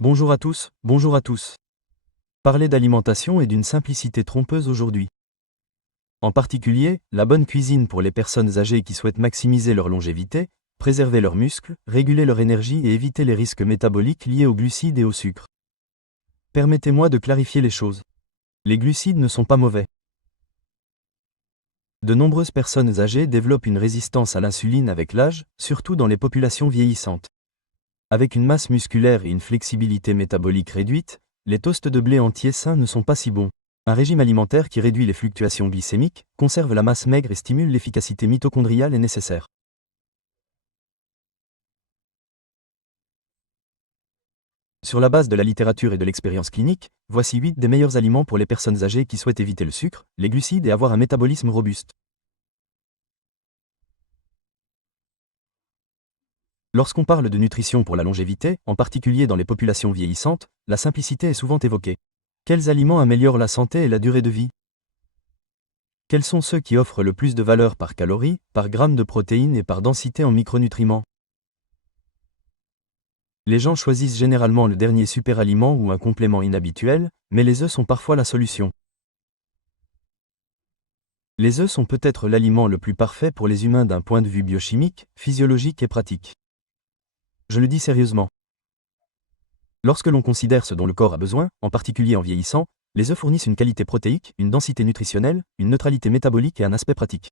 Bonjour à tous, bonjour à tous. Parler d'alimentation est d'une simplicité trompeuse aujourd'hui. En particulier, la bonne cuisine pour les personnes âgées qui souhaitent maximiser leur longévité, préserver leurs muscles, réguler leur énergie et éviter les risques métaboliques liés aux glucides et au sucre. Permettez-moi de clarifier les choses. Les glucides ne sont pas mauvais. De nombreuses personnes âgées développent une résistance à l'insuline avec l'âge, surtout dans les populations vieillissantes. Avec une masse musculaire et une flexibilité métabolique réduite, les toasts de blé entier sains ne sont pas si bons. Un régime alimentaire qui réduit les fluctuations glycémiques, conserve la masse maigre et stimule l'efficacité mitochondriale est nécessaire. Sur la base de la littérature et de l'expérience clinique, voici 8 des meilleurs aliments pour les personnes âgées qui souhaitent éviter le sucre, les glucides et avoir un métabolisme robuste. Lorsqu'on parle de nutrition pour la longévité, en particulier dans les populations vieillissantes, la simplicité est souvent évoquée. Quels aliments améliorent la santé et la durée de vie? Quels sont ceux qui offrent le plus de valeur par calorie, par gramme de protéines et par densité en micronutriments? Les gens choisissent généralement le dernier super-aliment ou un complément inhabituel, mais les œufs sont parfois la solution. Les œufs sont peut-être l'aliment le plus parfait pour les humains d'un point de vue biochimique, physiologique et pratique. Je le dis sérieusement. Lorsque l'on considère ce dont le corps a besoin, en particulier en vieillissant, les œufs fournissent une qualité protéique, une densité nutritionnelle, une neutralité métabolique et un aspect pratique.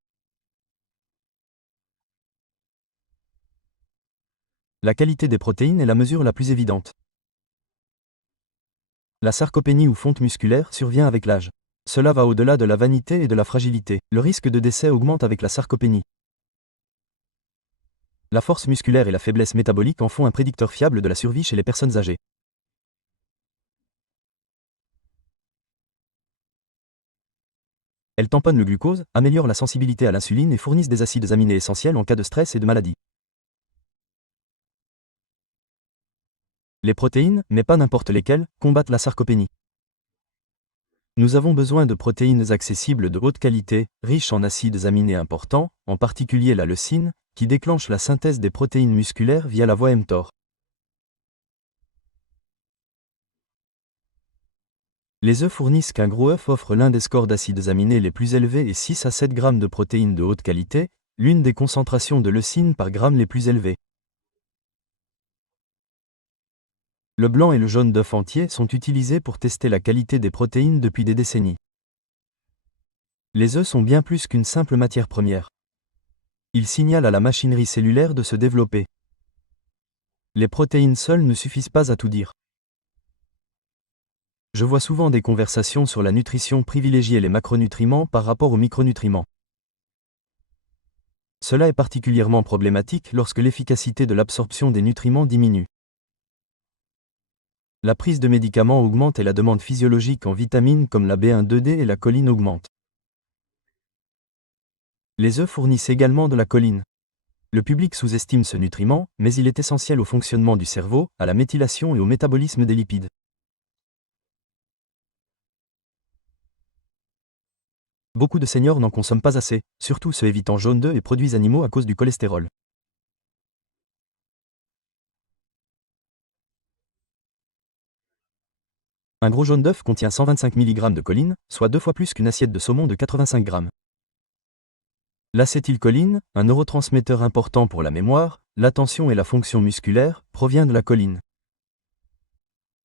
La qualité des protéines est la mesure la plus évidente. La sarcopénie ou fonte musculaire survient avec l'âge. Cela va au-delà de la vanité et de la fragilité. Le risque de décès augmente avec la sarcopénie. La force musculaire et la faiblesse métabolique en font un prédicteur fiable de la survie chez les personnes âgées. Elles tamponnent le glucose, améliorent la sensibilité à l'insuline et fournissent des acides aminés essentiels en cas de stress et de maladie. Les protéines, mais pas n'importe lesquelles, combattent la sarcopénie. Nous avons besoin de protéines accessibles de haute qualité, riches en acides aminés importants, en particulier la leucine, qui déclenche la synthèse des protéines musculaires via la voie mTOR. Les œufs fournissent qu'un gros œuf offre l'un des scores d'acides aminés les plus élevés et 6 à 7 grammes de protéines de haute qualité, l'une des concentrations de leucine par gramme les plus élevées. Le blanc et le jaune d'œuf entier sont utilisés pour tester la qualité des protéines depuis des décennies. Les œufs sont bien plus qu'une simple matière première. Ils signalent à la machinerie cellulaire de se développer. Les protéines seules ne suffisent pas à tout dire. Je vois souvent des conversations sur la nutrition privilégier les macronutriments par rapport aux micronutriments. Cela est particulièrement problématique lorsque l'efficacité de l'absorption des nutriments diminue. La prise de médicaments augmente et la demande physiologique en vitamines comme la B1-2D et la choline augmente. Les œufs fournissent également de la choline. Le public sous-estime ce nutriment, mais il est essentiel au fonctionnement du cerveau, à la méthylation et au métabolisme des lipides. Beaucoup de seniors n'en consomment pas assez, surtout ceux évitant jaune d'œuf et produits animaux à cause du cholestérol. Un gros jaune d'œuf contient 125 mg de choline, soit 2 fois plus qu'une assiette de saumon de 85 g. L'acétylcholine, un neurotransmetteur important pour la mémoire, l'attention et la fonction musculaire, provient de la choline.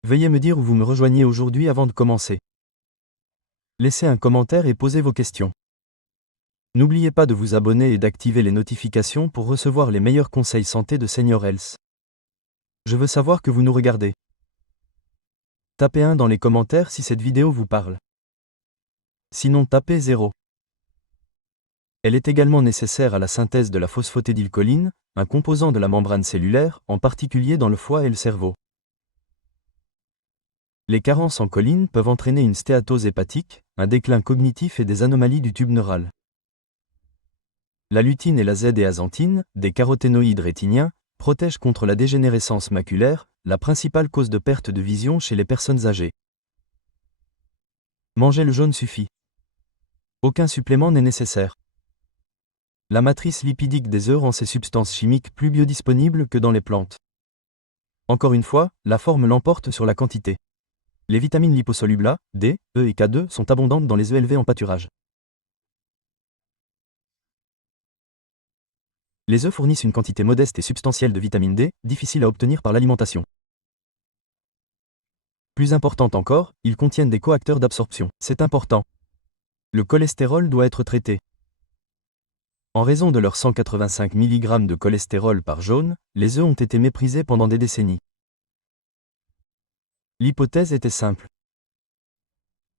Veuillez me dire où vous me rejoignez aujourd'hui avant de commencer. Laissez un commentaire et posez vos questions. N'oubliez pas de vous abonner et d'activer les notifications pour recevoir les meilleurs conseils santé de Senior Health. Je veux savoir que vous nous regardez. Tapez 1 dans les commentaires si cette vidéo vous parle. Sinon tapez 0. Elle est également nécessaire à la synthèse de la phosphatidylcholine, un composant de la membrane cellulaire, en particulier dans le foie et le cerveau. Les carences en choline peuvent entraîner une stéatose hépatique, un déclin cognitif et des anomalies du tube neural. La lutine et la Z-déazanthine, des caroténoïdes rétiniens, protègent contre la dégénérescence maculaire, la principale cause de perte de vision chez les personnes âgées. Manger le jaune suffit. Aucun supplément n'est nécessaire. La matrice lipidique des œufs rend ces substances chimiques plus biodisponibles que dans les plantes. Encore une fois, la forme l'emporte sur la quantité. Les vitamines liposolubles A, D, E et K2 sont abondantes dans les œufs élevés en pâturage. Les œufs fournissent une quantité modeste et substantielle de vitamine D, difficile à obtenir par l'alimentation. Plus importante encore, ils contiennent des coacteurs d'absorption. C'est important. Le cholestérol doit être traité. En raison de leurs 185 mg de cholestérol par jaune, les œufs ont été méprisés pendant des décennies. L'hypothèse était simple.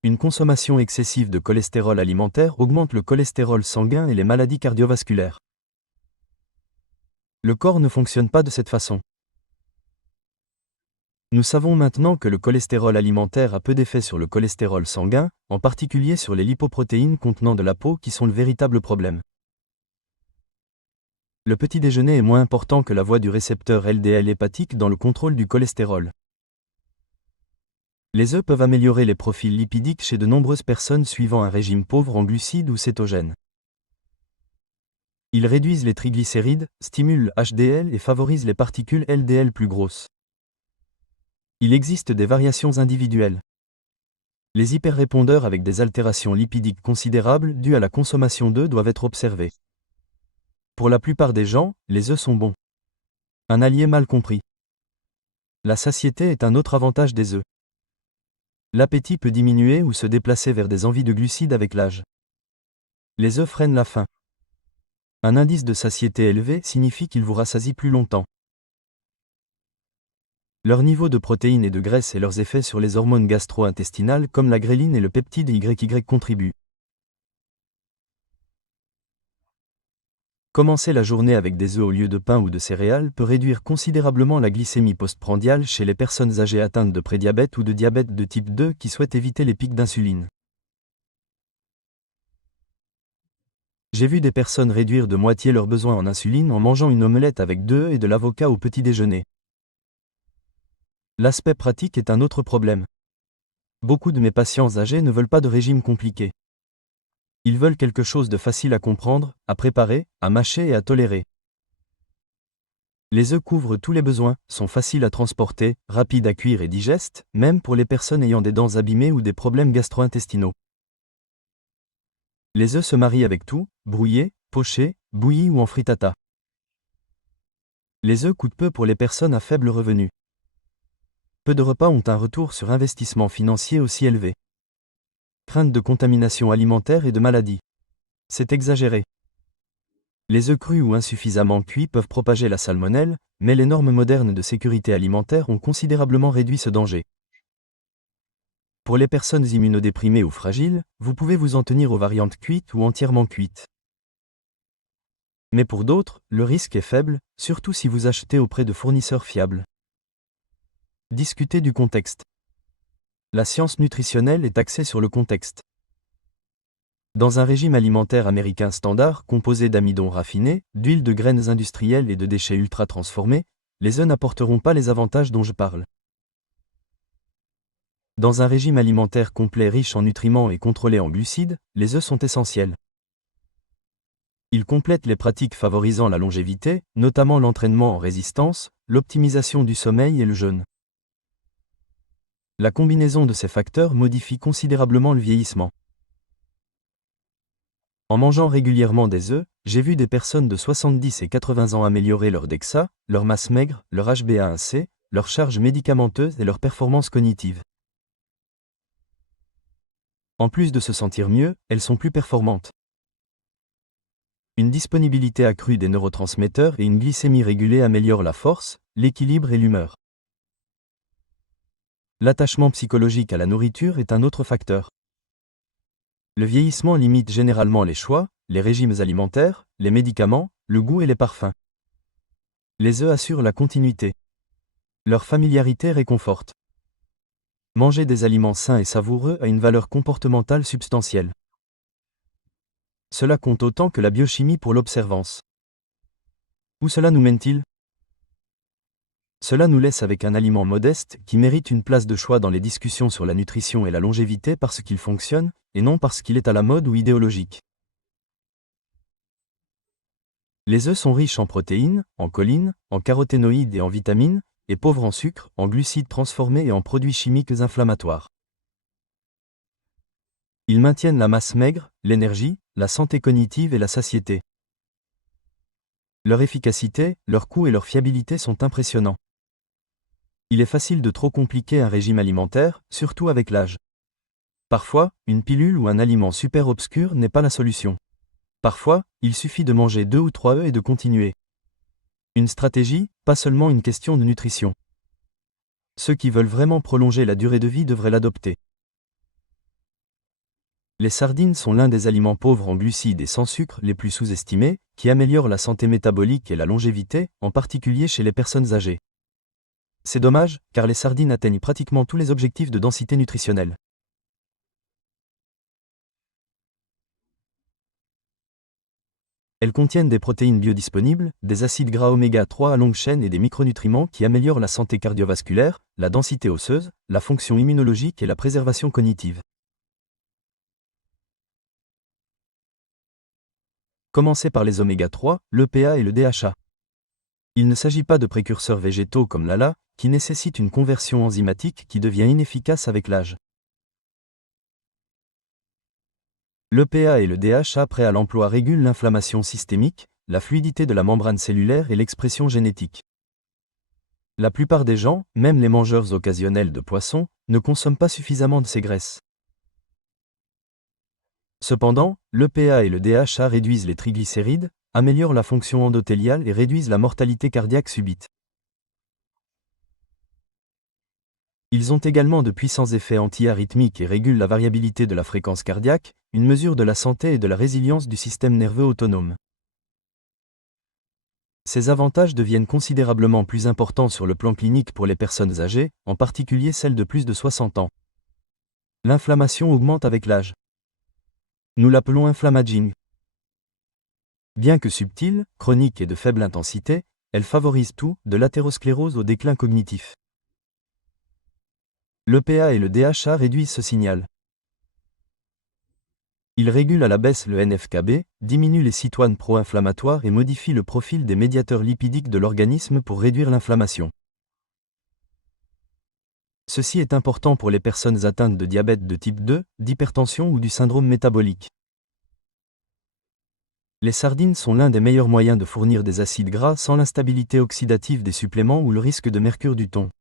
Une consommation excessive de cholestérol alimentaire augmente le cholestérol sanguin et les maladies cardiovasculaires. Le corps ne fonctionne pas de cette façon. Nous savons maintenant que le cholestérol alimentaire a peu d'effet sur le cholestérol sanguin, en particulier sur les lipoprotéines contenant de la peau qui sont le véritable problème. Le petit déjeuner est moins important que la voie du récepteur LDL hépatique dans le contrôle du cholestérol. Les œufs peuvent améliorer les profils lipidiques chez de nombreuses personnes suivant un régime pauvre en glucides ou cétogène. Ils réduisent les triglycérides, stimulent HDL et favorisent les particules LDL plus grosses. Il existe des variations individuelles. Les hyperrépondeurs avec des altérations lipidiques considérables dues à la consommation d'œufs doivent être observés. Pour la plupart des gens, les œufs sont bons. Un allié mal compris. La satiété est un autre avantage des œufs. L'appétit peut diminuer ou se déplacer vers des envies de glucides avec l'âge. Les œufs freinent la faim. Un indice de satiété élevé signifie qu'ils vous rassasient plus longtemps. Leur niveau de protéines et de graisse et leurs effets sur les hormones gastro-intestinales comme la gréline et le peptide YY contribuent. Commencer la journée avec des œufs au lieu de pain ou de céréales peut réduire considérablement la glycémie postprandiale chez les personnes âgées atteintes de prédiabète ou de diabète de type 2 qui souhaitent éviter les pics d'insuline. J'ai vu des personnes réduire de moitié leurs besoins en insuline en mangeant une omelette avec 2 œufs et de l'avocat au petit déjeuner. L'aspect pratique est un autre problème. Beaucoup de mes patients âgés ne veulent pas de régime compliqué. Ils veulent quelque chose de facile à comprendre, à préparer, à mâcher et à tolérer. Les œufs couvrent tous les besoins, sont faciles à transporter, rapides à cuire et digestes, même pour les personnes ayant des dents abîmées ou des problèmes gastro-intestinaux. Les œufs se marient avec tout, brouillés, pochés, bouillis ou en frittata. Les œufs coûtent peu pour les personnes à faible revenu. Peu de repas ont un retour sur investissement financier aussi élevé. Crainte de contamination alimentaire et de maladie. C'est exagéré. Les œufs crus ou insuffisamment cuits peuvent propager la salmonelle, mais les normes modernes de sécurité alimentaire ont considérablement réduit ce danger. Pour les personnes immunodéprimées ou fragiles, vous pouvez vous en tenir aux variantes cuites ou entièrement cuites. Mais pour d'autres, le risque est faible, surtout si vous achetez auprès de fournisseurs fiables. Discutez du contexte. La science nutritionnelle est axée sur le contexte. Dans un régime alimentaire américain standard composé d'amidon raffiné, d'huile de graines industrielles et de déchets ultra transformés, les œufs n'apporteront pas les avantages dont je parle. Dans un régime alimentaire complet riche en nutriments et contrôlé en glucides, les œufs sont essentiels. Ils complètent les pratiques favorisant la longévité, notamment l'entraînement en résistance, l'optimisation du sommeil et le jeûne. La combinaison de ces facteurs modifie considérablement le vieillissement. En mangeant régulièrement des œufs, j'ai vu des personnes de 70 et 80 ans améliorer leur DEXA, leur masse maigre, leur HbA1c, leur charge médicamenteuse et leur performance cognitive. En plus de se sentir mieux, elles sont plus performantes. Une disponibilité accrue des neurotransmetteurs et une glycémie régulée améliorent la force, l'équilibre et l'humeur. L'attachement psychologique à la nourriture est un autre facteur. Le vieillissement limite généralement les choix, les régimes alimentaires, les médicaments, le goût et les parfums. Les œufs assurent la continuité. Leur familiarité réconforte. Manger des aliments sains et savoureux a une valeur comportementale substantielle. Cela compte autant que la biochimie pour l'observance. Où cela nous mène-t-il ? Cela nous laisse avec un aliment modeste qui mérite une place de choix dans les discussions sur la nutrition et la longévité parce qu'il fonctionne, et non parce qu'il est à la mode ou idéologique. Les œufs sont riches en protéines, en choline, en caroténoïdes et en vitamines, est pauvre en sucre, en glucides transformés et en produits chimiques inflammatoires. Ils maintiennent la masse maigre, l'énergie, la santé cognitive et la satiété. Leur efficacité, leur coût et leur fiabilité sont impressionnants. Il est facile de trop compliquer un régime alimentaire, surtout avec l'âge. Parfois, une pilule ou un aliment super obscur n'est pas la solution. Parfois, il suffit de manger 2 ou 3 œufs et de continuer. Une stratégie, pas seulement une question de nutrition. Ceux qui veulent vraiment prolonger la durée de vie devraient l'adopter. Les sardines sont l'un des aliments pauvres en glucides et sans sucre les plus sous-estimés, qui améliorent la santé métabolique et la longévité, en particulier chez les personnes âgées. C'est dommage, car les sardines atteignent pratiquement tous les objectifs de densité nutritionnelle. Elles contiennent des protéines biodisponibles, des acides gras oméga 3 à longue chaîne et des micronutriments qui améliorent la santé cardiovasculaire, la densité osseuse, la fonction immunologique et la préservation cognitive. Commencez par les oméga 3, l'EPA et le DHA. Il ne s'agit pas de précurseurs végétaux comme l'ALA, qui nécessitent une conversion enzymatique qui devient inefficace avec l'âge. L'EPA et le DHA prêts à l'emploi régulent l'inflammation systémique, la fluidité de la membrane cellulaire et l'expression génétique. La plupart des gens, même les mangeurs occasionnels de poisson, ne consomment pas suffisamment de ces graisses. Cependant, l'EPA et le DHA réduisent les triglycérides, améliorent la fonction endothéliale et réduisent la mortalité cardiaque subite. Ils ont également de puissants effets anti-arythmiques et régulent la variabilité de la fréquence cardiaque, une mesure de la santé et de la résilience du système nerveux autonome. Ces avantages deviennent considérablement plus importants sur le plan clinique pour les personnes âgées, en particulier celles de plus de 60 ans. L'inflammation augmente avec l'âge. Nous l'appelons inflammaging. Bien que subtile, chronique et de faible intensité, elle favorise tout, de l'athérosclérose au déclin cognitif. L'EPA et le DHA réduisent ce signal. Ils régulent à la baisse le NF-κB, diminuent les cytoines pro-inflammatoires et modifient le profil des médiateurs lipidiques de l'organisme pour réduire l'inflammation. Ceci est important pour les personnes atteintes de diabète de type 2, d'hypertension ou du syndrome métabolique. Les sardines sont l'un des meilleurs moyens de fournir des acides gras sans l'instabilité oxydative des suppléments ou le risque de mercure du thon.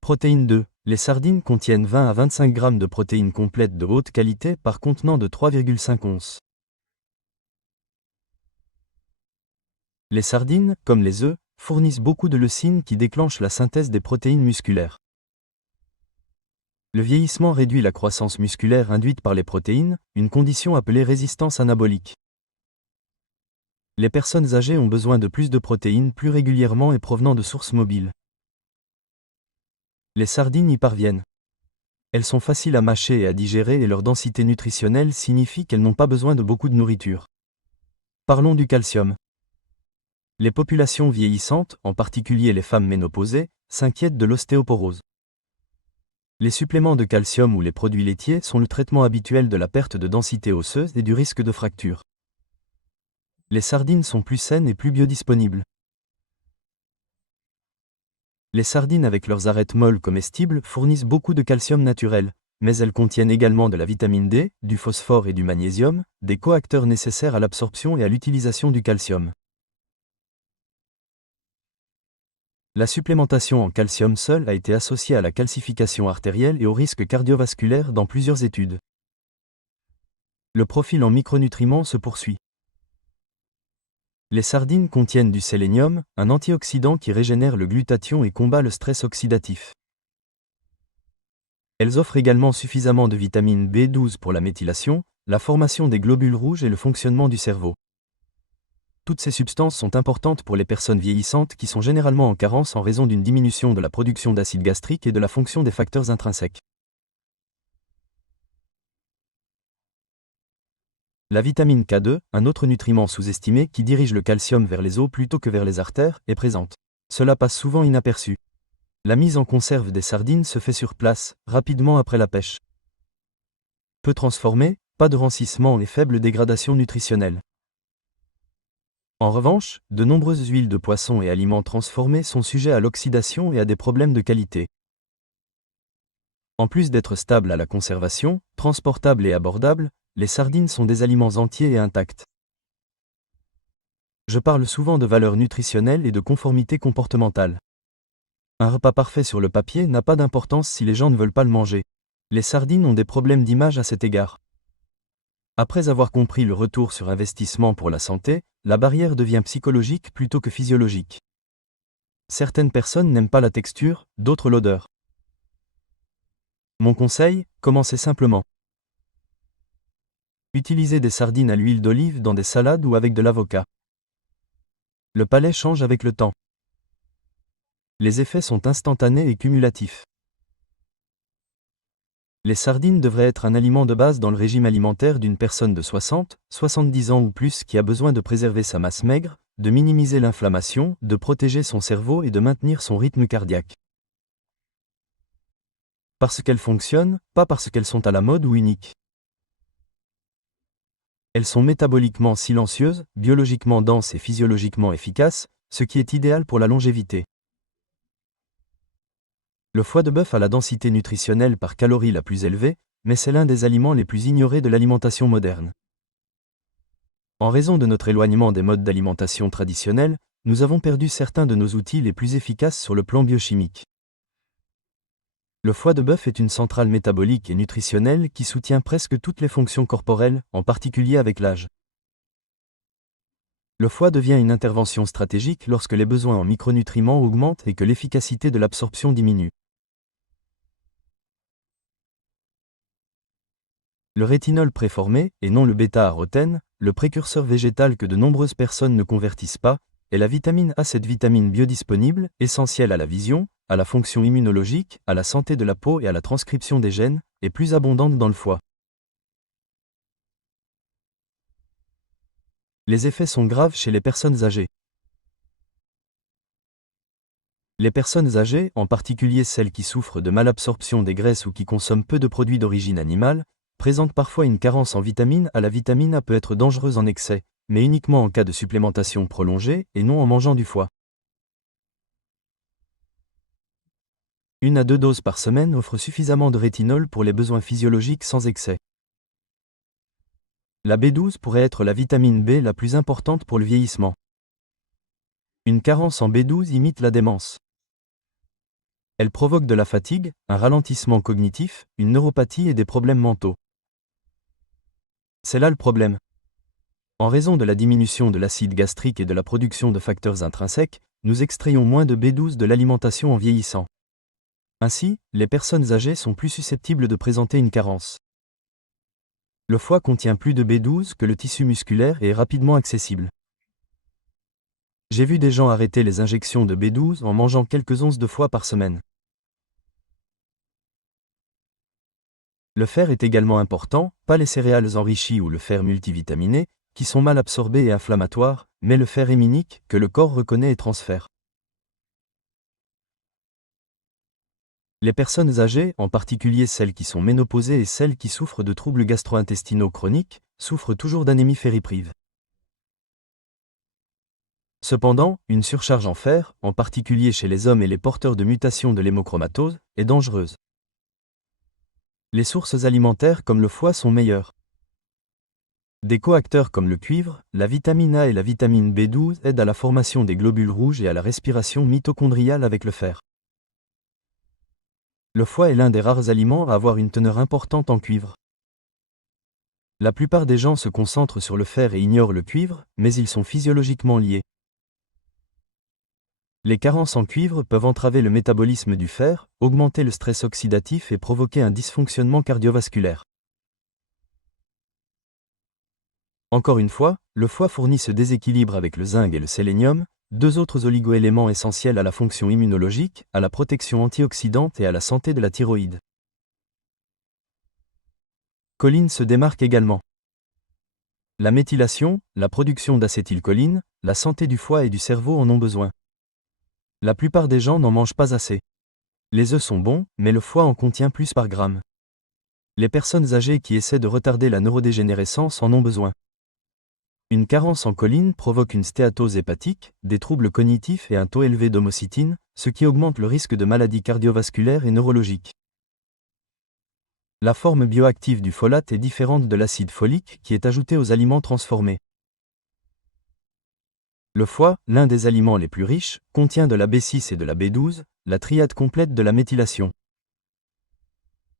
Protéine 2. Les sardines contiennent 20 à 25 g de protéines complètes de haute qualité par contenant de 3,5 onces. Les sardines, comme les œufs, fournissent beaucoup de leucine qui déclenche la synthèse des protéines musculaires. Le vieillissement réduit la croissance musculaire induite par les protéines, une condition appelée résistance anabolique. Les personnes âgées ont besoin de plus de protéines plus régulièrement et provenant de sources mobiles. Les sardines y parviennent. Elles sont faciles à mâcher et à digérer et leur densité nutritionnelle signifie qu'elles n'ont pas besoin de beaucoup de nourriture. Parlons du calcium. Les populations vieillissantes, en particulier les femmes ménopausées, s'inquiètent de l'ostéoporose. Les suppléments de calcium ou les produits laitiers sont le traitement habituel de la perte de densité osseuse et du risque de fracture. Les sardines sont plus saines et plus biodisponibles. Les sardines avec leurs arêtes molles comestibles fournissent beaucoup de calcium naturel, mais elles contiennent également de la vitamine D, du phosphore et du magnésium, des coacteurs nécessaires à l'absorption et à l'utilisation du calcium. La supplémentation en calcium seule a été associée à la calcification artérielle et au risque cardiovasculaire dans plusieurs études. Le profil en micronutriments se poursuit. Les sardines contiennent du sélénium, un antioxydant qui régénère le glutathion et combat le stress oxydatif. Elles offrent également suffisamment de vitamine B12 pour la méthylation, la formation des globules rouges et le fonctionnement du cerveau. Toutes ces substances sont importantes pour les personnes vieillissantes qui sont généralement en carence en raison d'une diminution de la production d'acide gastrique et de la fonction des facteurs intrinsèques. La vitamine K2, un autre nutriment sous-estimé qui dirige le calcium vers les os plutôt que vers les artères, est présente. Cela passe souvent inaperçu. La mise en conserve des sardines se fait sur place, rapidement après la pêche. Peu transformé, pas de rancissement et faible dégradation nutritionnelle. En revanche, de nombreuses huiles de poisson et aliments transformés sont sujets à l'oxydation et à des problèmes de qualité. En plus d'être stables à la conservation, transportables et abordables, les sardines sont des aliments entiers et intacts. Je parle souvent de valeurs nutritionnelles et de conformité comportementale. Un repas parfait sur le papier n'a pas d'importance si les gens ne veulent pas le manger. Les sardines ont des problèmes d'image à cet égard. Après avoir compris le retour sur investissement pour la santé, la barrière devient psychologique plutôt que physiologique. Certaines personnes n'aiment pas la texture, d'autres l'odeur. Mon conseil, commencez simplement. Utilisez des sardines à l'huile d'olive dans des salades ou avec de l'avocat. Le palais change avec le temps. Les effets sont instantanés et cumulatifs. Les sardines devraient être un aliment de base dans le régime alimentaire d'une personne de 60, 70 ans ou plus qui a besoin de préserver sa masse maigre, de minimiser l'inflammation, de protéger son cerveau et de maintenir son rythme cardiaque. Parce qu'elles fonctionnent, pas parce qu'elles sont à la mode ou uniques. Elles sont métaboliquement silencieuses, biologiquement denses et physiologiquement efficaces, ce qui est idéal pour la longévité. Le foie de bœuf a la densité nutritionnelle par calorie la plus élevée, mais c'est l'un des aliments les plus ignorés de l'alimentation moderne. En raison de notre éloignement des modes d'alimentation traditionnels, nous avons perdu certains de nos outils les plus efficaces sur le plan biochimique. Le foie de bœuf est une centrale métabolique et nutritionnelle qui soutient presque toutes les fonctions corporelles, en particulier avec l'âge. Le foie devient une intervention stratégique lorsque les besoins en micronutriments augmentent et que l'efficacité de l'absorption diminue. Le rétinol préformé, et non le bêta-arotène, le précurseur végétal que de nombreuses personnes ne convertissent pas, est la vitamine A. Cette vitamine biodisponible, essentielle à la vision, à la fonction immunologique, à la santé de la peau et à la transcription des gènes, est plus abondante dans le foie. Les effets sont graves chez les personnes âgées. Les personnes âgées, en particulier celles qui souffrent de malabsorption des graisses ou qui consomment peu de produits d'origine animale, présentent parfois une carence en vitamine A. La vitamine A peut être dangereuse en excès, mais uniquement en cas de supplémentation prolongée et non en mangeant du foie. 1 à 2 doses par semaine offrent suffisamment de rétinol pour les besoins physiologiques sans excès. La B12 pourrait être la vitamine B la plus importante pour le vieillissement. Une carence en B12 imite la démence. Elle provoque de la fatigue, un ralentissement cognitif, une neuropathie et des problèmes mentaux. C'est là le problème. En raison de la diminution de l'acide gastrique et de la production de facteurs intrinsèques, nous extrayons moins de B12 de l'alimentation en vieillissant. Ainsi, les personnes âgées sont plus susceptibles de présenter une carence. Le foie contient plus de B12 que le tissu musculaire et est rapidement accessible. J'ai vu des gens arrêter les injections de B12 en mangeant quelques onces de foie par semaine. Le fer est également important, pas les céréales enrichies ou le fer multivitaminé, qui sont mal absorbés et inflammatoires, mais le fer héminique, que le corps reconnaît et transfère. Les personnes âgées, en particulier celles qui sont ménopausées et celles qui souffrent de troubles gastro-intestinaux chroniques, souffrent toujours d'anémie ferriprive. Cependant, une surcharge en fer, en particulier chez les hommes et les porteurs de mutations de l'hémochromatose, est dangereuse. Les sources alimentaires comme le foie sont meilleures. Des coacteurs comme le cuivre, la vitamine A et la vitamine B12 aident à la formation des globules rouges et à la respiration mitochondriale avec le fer. Le foie est l'un des rares aliments à avoir une teneur importante en cuivre. La plupart des gens se concentrent sur le fer et ignorent le cuivre, mais ils sont physiologiquement liés. Les carences en cuivre peuvent entraver le métabolisme du fer, augmenter le stress oxydatif et provoquer un dysfonctionnement cardiovasculaire. Encore une fois, le foie fournit ce déséquilibre avec le zinc et le sélénium, deux autres oligoéléments essentiels à la fonction immunologique, à la protection antioxydante et à la santé de la thyroïde. Choline se démarque également. La méthylation, la production d'acétylcholine, la santé du foie et du cerveau en ont besoin. La plupart des gens n'en mangent pas assez. Les œufs sont bons, mais le foie en contient plus par gramme. Les personnes âgées qui essaient de retarder la neurodégénérescence en ont besoin. Une carence en choline provoque une stéatose hépatique, des troubles cognitifs et un taux élevé d'homocytine, ce qui augmente le risque de maladies cardiovasculaires et neurologiques. La forme bioactive du folate est différente de l'acide folique qui est ajouté aux aliments transformés. Le foie, l'un des aliments les plus riches, contient de la B6 et de la B12, la triade complète de la méthylation.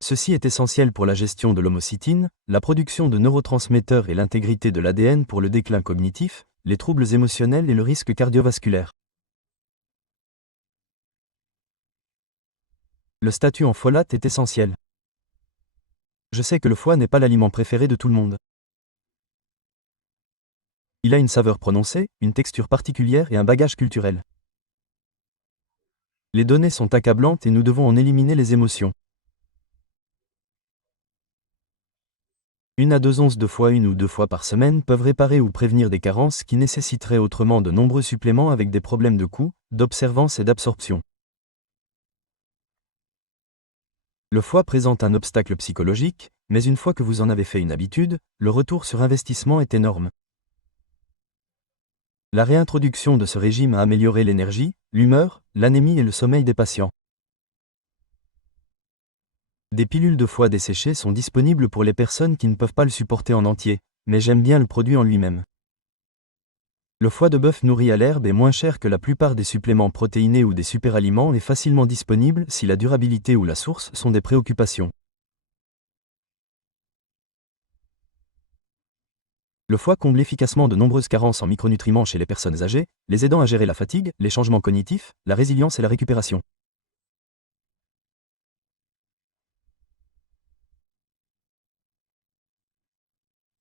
Ceci est essentiel pour la gestion de l'homocytine, la production de neurotransmetteurs et l'intégrité de l'ADN pour le déclin cognitif, les troubles émotionnels et le risque cardiovasculaire. Le statut en folate est essentiel. Je sais que le foie n'est pas l'aliment préféré de tout le monde. Il a une saveur prononcée, une texture particulière et un bagage culturel. Les données sont accablantes et nous devons en éliminer les émotions. 1 à 2 onces de foie 1 ou 2 fois par semaine peuvent réparer ou prévenir des carences qui nécessiteraient autrement de nombreux suppléments avec des problèmes de coût, d'observance et d'absorption. Le foie présente un obstacle psychologique, mais une fois que vous en avez fait une habitude, le retour sur investissement est énorme. La réintroduction de ce régime a amélioré l'énergie, l'humeur, l'anémie et le sommeil des patients. Des pilules de foie desséchées sont disponibles pour les personnes qui ne peuvent pas le supporter en entier, mais j'aime bien le produit en lui-même. Le foie de bœuf nourri à l'herbe est moins cher que la plupart des suppléments protéinés ou des superaliments et facilement disponible si la durabilité ou la source sont des préoccupations. Le foie comble efficacement de nombreuses carences en micronutriments chez les personnes âgées, les aidant à gérer la fatigue, les changements cognitifs, la résilience et la récupération.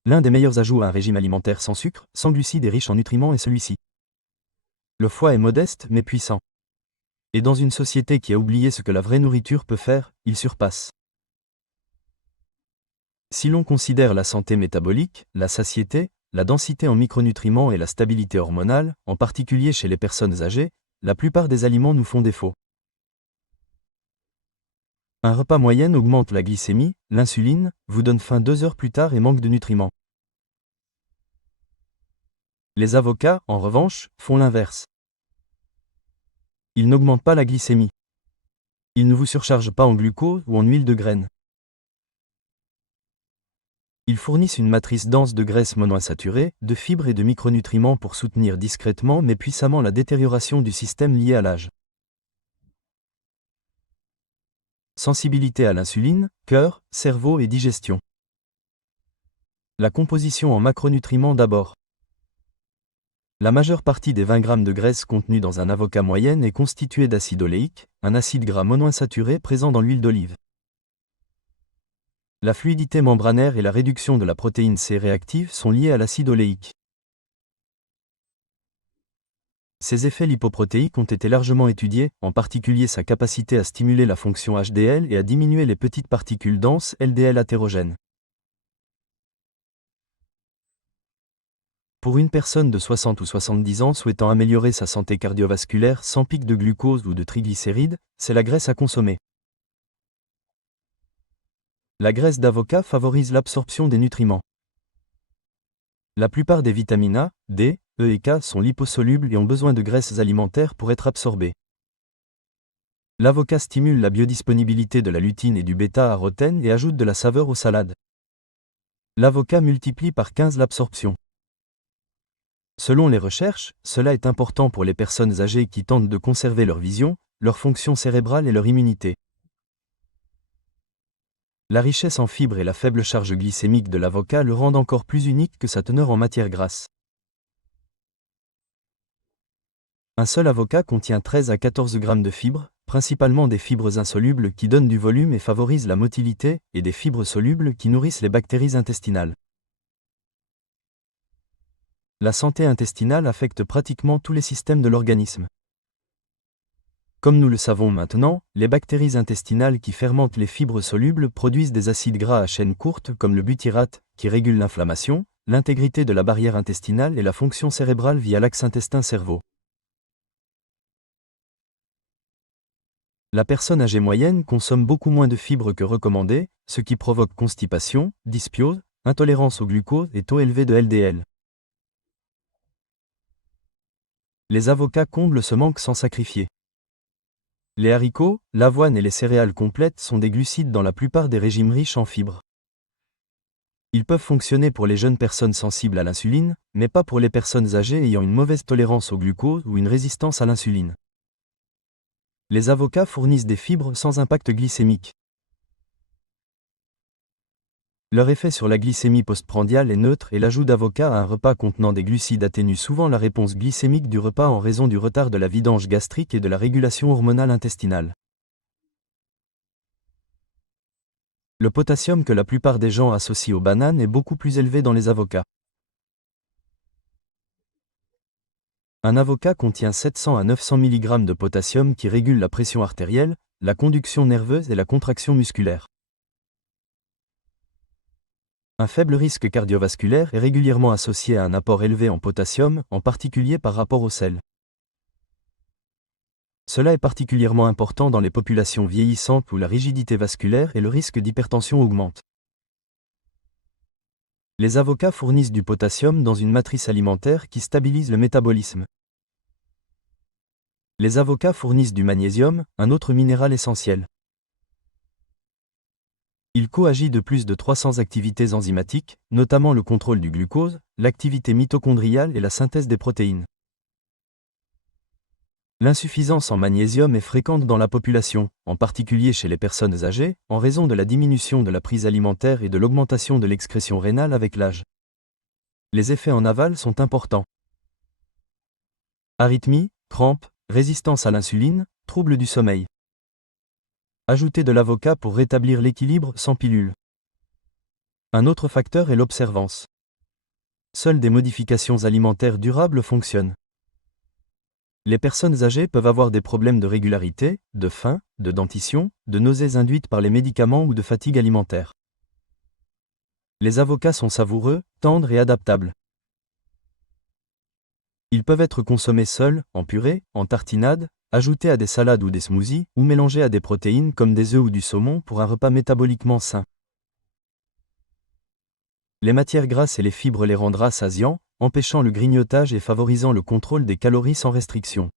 L'un des meilleurs ajouts à un régime alimentaire sans sucre, sans glucides et riche en nutriments est celui-ci. Le foie est modeste mais puissant. Et dans une société qui a oublié ce que la vraie nourriture peut faire, il surpasse. Si l'on considère la santé métabolique, la satiété, la densité en micronutriments et la stabilité hormonale, en particulier chez les personnes âgées, la plupart des aliments nous font défaut. Un repas moyen augmente la glycémie, l'insuline, vous donne faim 2 heures plus tard et manque de nutriments. Les avocats, en revanche, font l'inverse. Ils n'augmentent pas la glycémie. Ils ne vous surchargent pas en glucose ou en huile de graines. Ils fournissent une matrice dense de graisses monoinsaturées, de fibres et de micronutriments pour soutenir discrètement mais puissamment la détérioration du système lié à l'âge. Sensibilité à l'insuline, cœur, cerveau et digestion. La composition en macronutriments d'abord. La majeure partie des 20 g de graisse contenus dans un avocat moyenne est constituée d'acide oléique, un acide gras monoinsaturé présent dans l'huile d'olive. La fluidité membranaire et la réduction de la protéine C réactive sont liées à l'acide oléique. Ces effets lipoprotéiques ont été largement étudiés, en particulier sa capacité à stimuler la fonction HDL et à diminuer les petites particules denses LDL hétérogènes. Pour une personne de 60 ou 70 ans souhaitant améliorer sa santé cardiovasculaire sans pic de glucose ou de triglycérides, c'est la graisse à consommer. La graisse d'avocat favorise l'absorption des nutriments. La plupart des vitamines A, D, E et K sont liposolubles et ont besoin de graisses alimentaires pour être absorbées. L'avocat stimule la biodisponibilité de la lutine et du bêta-arotène et ajoute de la saveur aux salades. L'avocat multiplie par 15 l'absorption. Selon les recherches, cela est important pour les personnes âgées qui tentent de conserver leur vision, leur fonction cérébrale et leur immunité. La richesse en fibres et la faible charge glycémique de l'avocat le rendent encore plus unique que sa teneur en matière grasse. Un seul avocat contient 13 à 14 g de fibres, principalement des fibres insolubles qui donnent du volume et favorisent la motilité, et des fibres solubles qui nourrissent les bactéries intestinales. La santé intestinale affecte pratiquement tous les systèmes de l'organisme. Comme nous le savons maintenant, les bactéries intestinales qui fermentent les fibres solubles produisent des acides gras à chaîne courte comme le butyrate, qui régule l'inflammation, l'intégrité de la barrière intestinale et la fonction cérébrale via l'axe intestin-cerveau. La personne âgée moyenne consomme beaucoup moins de fibres que recommandé, ce qui provoque constipation, dysbiose, intolérance au glucose et taux élevé de LDL. Les avocats comblent ce manque sans sacrifier. Les haricots, l'avoine et les céréales complètes sont des glucides dans la plupart des régimes riches en fibres. Ils peuvent fonctionner pour les jeunes personnes sensibles à l'insuline, mais pas pour les personnes âgées ayant une mauvaise tolérance au glucose ou une résistance à l'insuline. Les avocats fournissent des fibres sans impact glycémique. Leur effet sur la glycémie postprandiale est neutre et l'ajout d'avocat à un repas contenant des glucides atténue souvent la réponse glycémique du repas en raison du retard de la vidange gastrique et de la régulation hormonale intestinale. Le potassium que la plupart des gens associent aux bananes est beaucoup plus élevé dans les avocats. Un avocat contient 700 à 900 mg de potassium qui régule la pression artérielle, la conduction nerveuse et la contraction musculaire. Un faible risque cardiovasculaire est régulièrement associé à un apport élevé en potassium, en particulier par rapport au sel. Cela est particulièrement important dans les populations vieillissantes où la rigidité vasculaire et le risque d'hypertension augmentent. Les avocats fournissent du potassium dans une matrice alimentaire qui stabilise le métabolisme. Les avocats fournissent du magnésium, un autre minéral essentiel. Il coagit de plus de 300 activités enzymatiques, notamment le contrôle du glucose, l'activité mitochondriale et la synthèse des protéines. L'insuffisance en magnésium est fréquente dans la population, en particulier chez les personnes âgées, en raison de la diminution de la prise alimentaire et de l'augmentation de l'excrétion rénale avec l'âge. Les effets en aval sont importants. Arythmie, crampes, résistance à l'insuline, troubles du sommeil. Ajoutez de l'avocat pour rétablir l'équilibre sans pilule. Un autre facteur est l'observance. Seules des modifications alimentaires durables fonctionnent. Les personnes âgées peuvent avoir des problèmes de régularité, de faim, de dentition, de nausées induites par les médicaments ou de fatigue alimentaire. Les avocats sont savoureux, tendres et adaptables. Ils peuvent être consommés seuls, en purée, en tartinade, ajoutés à des salades ou des smoothies, ou mélangés à des protéines comme des œufs ou du saumon pour un repas métaboliquement sain. Les matières grasses et les fibres les rendent rassasiants, empêchant le grignotage et favorisant le contrôle des calories sans restriction.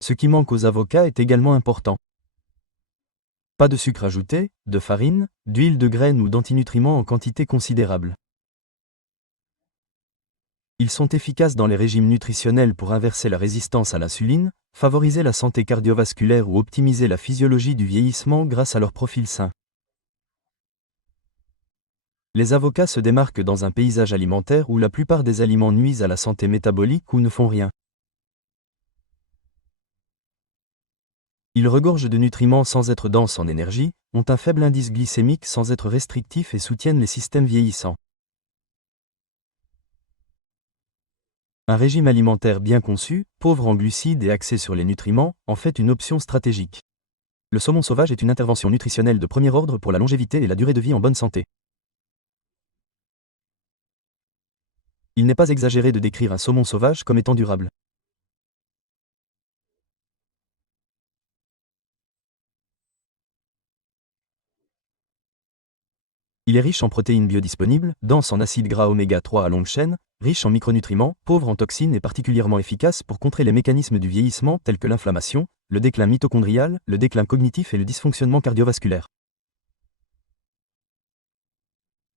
Ce qui manque aux avocats est également important. Pas de sucre ajouté, de farine, d'huile de graines ou d'antinutriments en quantité considérable. Ils sont efficaces dans les régimes nutritionnels pour inverser la résistance à l'insuline, favoriser la santé cardiovasculaire ou optimiser la physiologie du vieillissement grâce à leur profil sain. Les avocats se démarquent dans un paysage alimentaire où la plupart des aliments nuisent à la santé métabolique ou ne font rien. Ils regorgent de nutriments sans être denses en énergie, ont un faible indice glycémique sans être restrictifs et soutiennent les systèmes vieillissants. Un régime alimentaire bien conçu, pauvre en glucides et axé sur les nutriments, en fait une option stratégique. Le saumon sauvage est une intervention nutritionnelle de premier ordre pour la longévité et la durée de vie en bonne santé. Il n'est pas exagéré de décrire un saumon sauvage comme étant durable. Il est riche en protéines biodisponibles, dense en acides gras oméga 3 à longue chaîne, riche en micronutriments, pauvre en toxines et particulièrement efficace pour contrer les mécanismes du vieillissement tels que l'inflammation, le déclin mitochondrial, le déclin cognitif et le dysfonctionnement cardiovasculaire.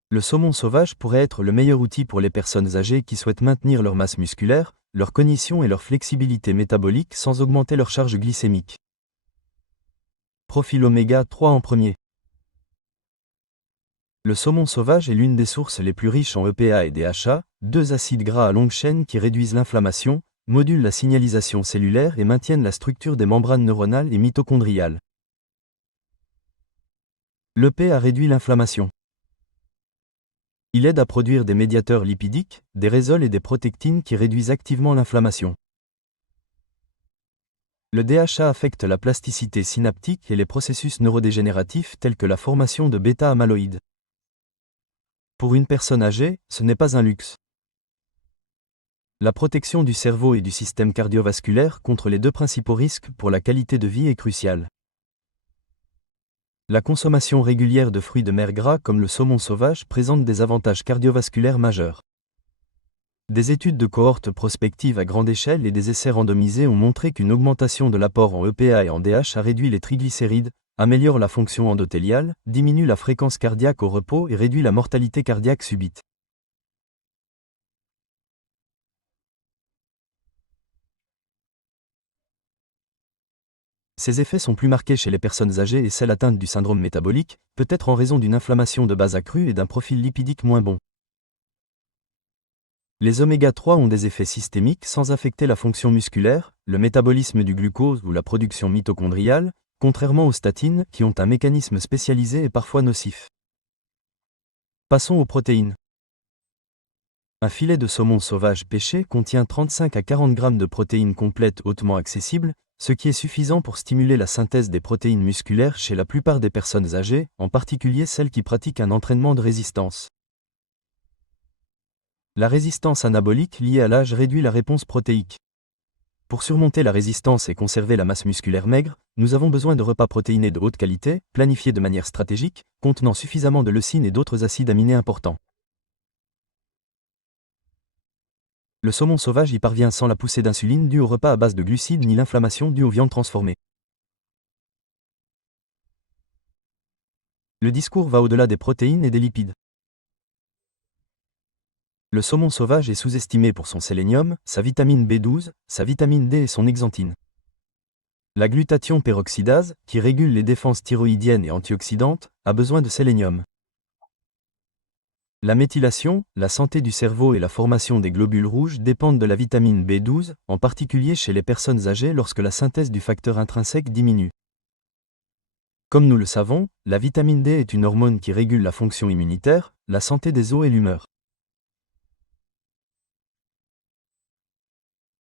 Le saumon sauvage pourrait être le meilleur outil pour les personnes âgées qui souhaitent maintenir leur masse musculaire, leur cognition et leur flexibilité métabolique sans augmenter leur charge glycémique. Profil oméga 3 en premier. Le saumon sauvage est l'une des sources les plus riches en EPA et DHA, deux acides gras à longue chaîne qui réduisent l'inflammation, modulent la signalisation cellulaire et maintiennent la structure des membranes neuronales et mitochondriales. L'EPA réduit l'inflammation. Il aide à produire des médiateurs lipidiques, des résols et des protectines qui réduisent activement l'inflammation. Le DHA affecte la plasticité synaptique et les processus neurodégénératifs tels que la formation de bêta-amyloïdes. Pour une personne âgée, ce n'est pas un luxe. La protection du cerveau et du système cardiovasculaire contre les deux principaux risques pour la qualité de vie est cruciale. La consommation régulière de fruits de mer gras comme le saumon sauvage présente des avantages cardiovasculaires majeurs. Des études de cohortes prospectives à grande échelle et des essais randomisés ont montré qu'une augmentation de l'apport en EPA et en DH a réduit les triglycérides, améliore la fonction endothéliale, diminue la fréquence cardiaque au repos et réduit la mortalité cardiaque subite. Ces effets sont plus marqués chez les personnes âgées et celles atteintes du syndrome métabolique, peut-être en raison d'une inflammation de base accrue et d'un profil lipidique moins bon. Les oméga 3 ont des effets systémiques sans affecter la fonction musculaire, le métabolisme du glucose ou la production mitochondriale, contrairement aux statines qui ont un mécanisme spécialisé et parfois nocif. Passons aux protéines. Un filet de saumon sauvage pêché contient 35 à 40 grammes de protéines complètes hautement accessibles, ce qui est suffisant pour stimuler la synthèse des protéines musculaires chez la plupart des personnes âgées, en particulier celles qui pratiquent un entraînement de résistance. La résistance anabolique liée à l'âge réduit la réponse protéique. Pour surmonter la résistance et conserver la masse musculaire maigre, nous avons besoin de repas protéinés de haute qualité, planifiés de manière stratégique, contenant suffisamment de leucine et d'autres acides aminés importants. Le saumon sauvage y parvient sans la poussée d'insuline due au repas à base de glucides ni l'inflammation due aux viandes transformées. Le discours va au-delà des protéines et des lipides. Le saumon sauvage est sous-estimé pour son sélénium, sa vitamine B12, sa vitamine D et son exanthine. La glutathion peroxydase, qui régule les défenses thyroïdiennes et antioxydantes, a besoin de sélénium. La méthylation, la santé du cerveau et la formation des globules rouges dépendent de la vitamine B12, en particulier chez les personnes âgées lorsque la synthèse du facteur intrinsèque diminue. Comme nous le savons, la vitamine D est une hormone qui régule la fonction immunitaire, la santé des os et l'humeur.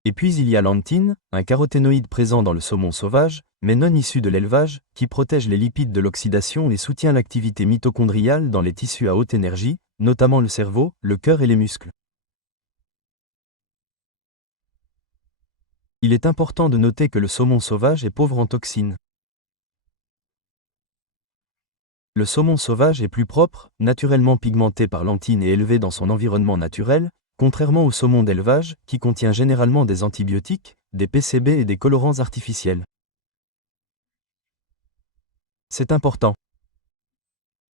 Et puis il y a l'antine, un caroténoïde présent dans le saumon sauvage, mais non issu de l'élevage, qui protège les lipides de l'oxydation et soutient l'activité mitochondriale dans les tissus à haute énergie, notamment le cerveau, le cœur et les muscles. Il est important de noter que le saumon sauvage est pauvre en toxines. Le saumon sauvage est plus propre, naturellement pigmenté par l'antine et élevé dans son environnement naturel, contrairement au saumon d'élevage, qui contient généralement des antibiotiques, des PCB et des colorants artificiels. C'est important.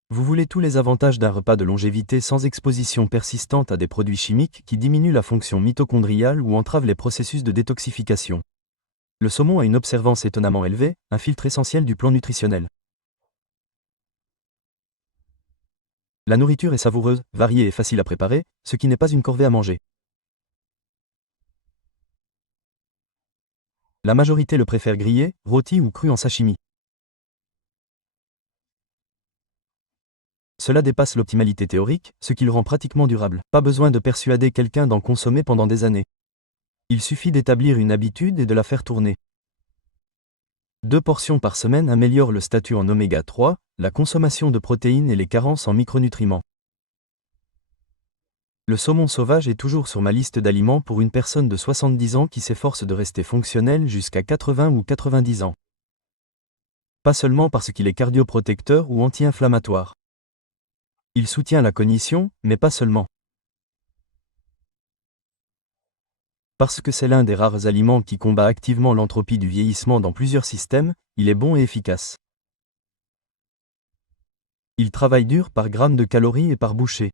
Vous voulez tous les avantages d'un repas de longévité sans exposition persistante à des produits chimiques qui diminuent la fonction mitochondriale ou entravent les processus de détoxification. Le saumon a une observance étonnamment élevée, un filtre essentiel du plan nutritionnel. La nourriture est savoureuse, variée et facile à préparer, ce qui n'est pas une corvée à manger. La majorité le préfère grillé, rôti ou cru en sashimi. Cela dépasse l'optimalité théorique, ce qui le rend pratiquement durable. Pas besoin de persuader quelqu'un d'en consommer pendant des années. Il suffit d'établir une habitude et de la faire tourner. 2 portions par semaine améliorent le statut en oméga 3, la consommation de protéines et les carences en micronutriments. Le saumon sauvage est toujours sur ma liste d'aliments pour une personne de 70 ans qui s'efforce de rester fonctionnelle jusqu'à 80 ou 90 ans. Pas seulement parce qu'il est cardioprotecteur ou anti-inflammatoire. Il soutient la cognition, mais pas seulement. Parce que c'est l'un des rares aliments qui combat activement l'entropie du vieillissement dans plusieurs systèmes, il est bon et efficace. Il travaille dur par gramme de calories et par bouchée.